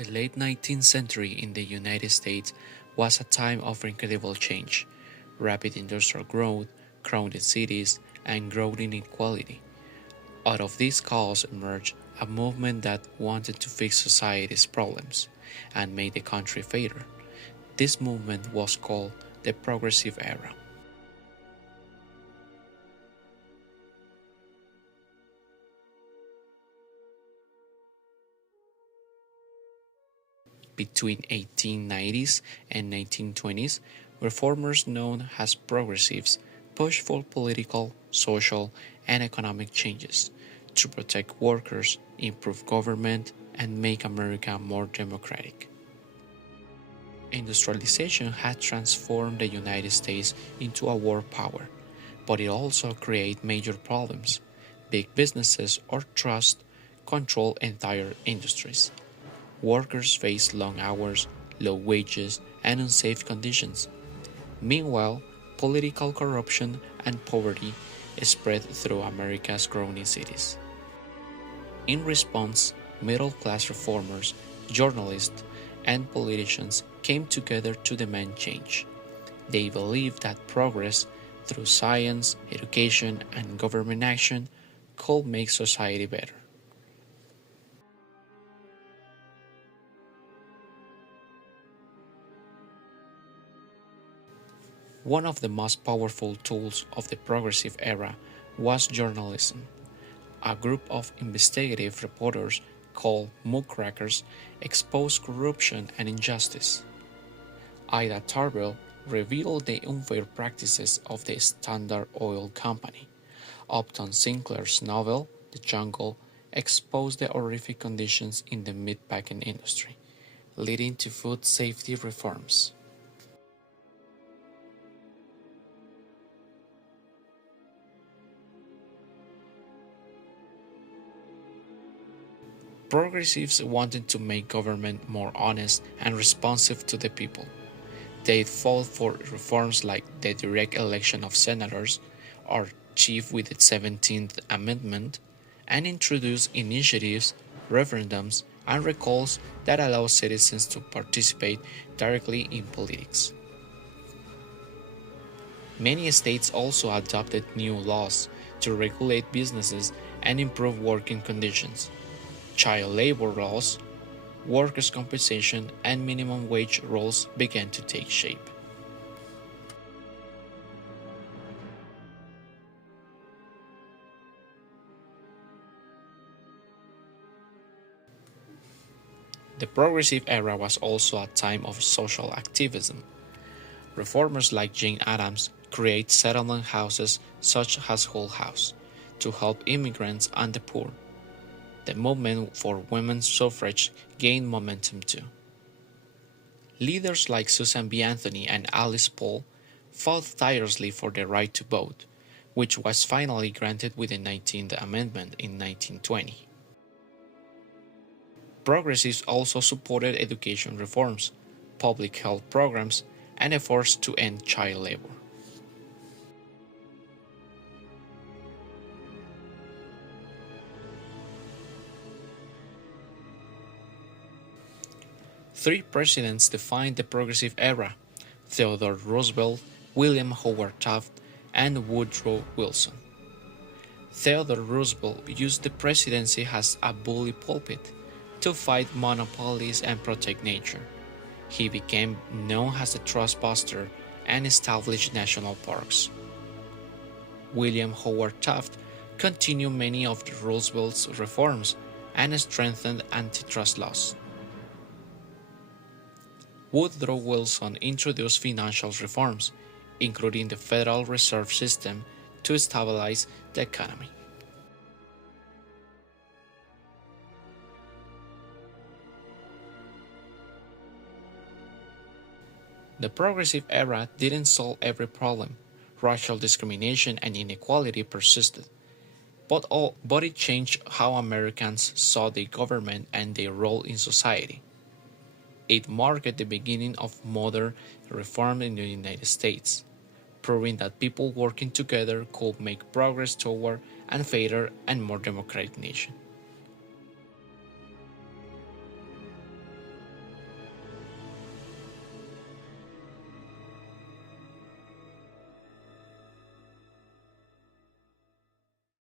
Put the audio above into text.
The late 19th century in the United States was a time of incredible change, rapid industrial growth, crowded cities, and growing inequality. Out of this cause emerged a movement that wanted to fix society's problems and make the country fairer. This movement was called the Progressive Era. Between 1890s and 1920s, reformers known as progressives pushed for political, social, and economic changes to protect workers, improve government, and make America more democratic. Industrialization had transformed the United States into a world power, but it also created major problems. Big businesses or trusts control entire industries. Workers face long hours, low wages, and unsafe conditions. Meanwhile, political corruption and poverty spread through America's growing cities. In response, middle class reformers, journalists, and politicians came together to demand change. They believed that progress through science, education, and government action could make society better. One of the most powerful tools of the progressive era was journalism. A group of investigative reporters called muckrackers exposed corruption and injustice. Ida Tarbell revealed the unfair practices of the Standard Oil Company. Upton Sinclair's novel, The Jungle, exposed the horrific conditions in the meatpacking industry, leading to food safety reforms. Progressives wanted to make government more honest and responsive to the people. They fought for reforms like the direct election of senators, achieved with the 17th Amendment, and introduced initiatives, referendums, and recalls that allow citizens to participate directly in politics. Many states also adopted new laws to regulate businesses and improve working conditions. Child labor laws, workers' compensation, and minimum wage rules began to take shape. The Progressive Era was also a time of social activism. Reformers like Jane Addams created settlement houses such as Hull House to help immigrants and the poor. The movement for women's suffrage gained momentum too. Leaders like Susan B. Anthony and Alice Paul fought tirelessly for the right to vote, which was finally granted with the 19th Amendment in 1920. Progressives also supported education reforms, public health programs, and efforts to end child labor. Three presidents defined the Progressive Era: Theodore Roosevelt, William Howard Taft, and Woodrow Wilson. Theodore Roosevelt used the presidency as a bully pulpit to fight monopolies and protect nature. He became known as the Trustbuster and established national parks. William Howard Taft continued many of Roosevelt's reforms and strengthened antitrust laws. Woodrow Wilson introduced financial reforms, including the Federal Reserve System, to stabilize the economy. The Progressive Era didn't solve every problem. Racial discrimination and inequality persisted, but it changed how Americans saw the government and their role in society. It marked the beginning of modern reform in the United States, proving that people working together could make progress toward a fairer and more democratic nation.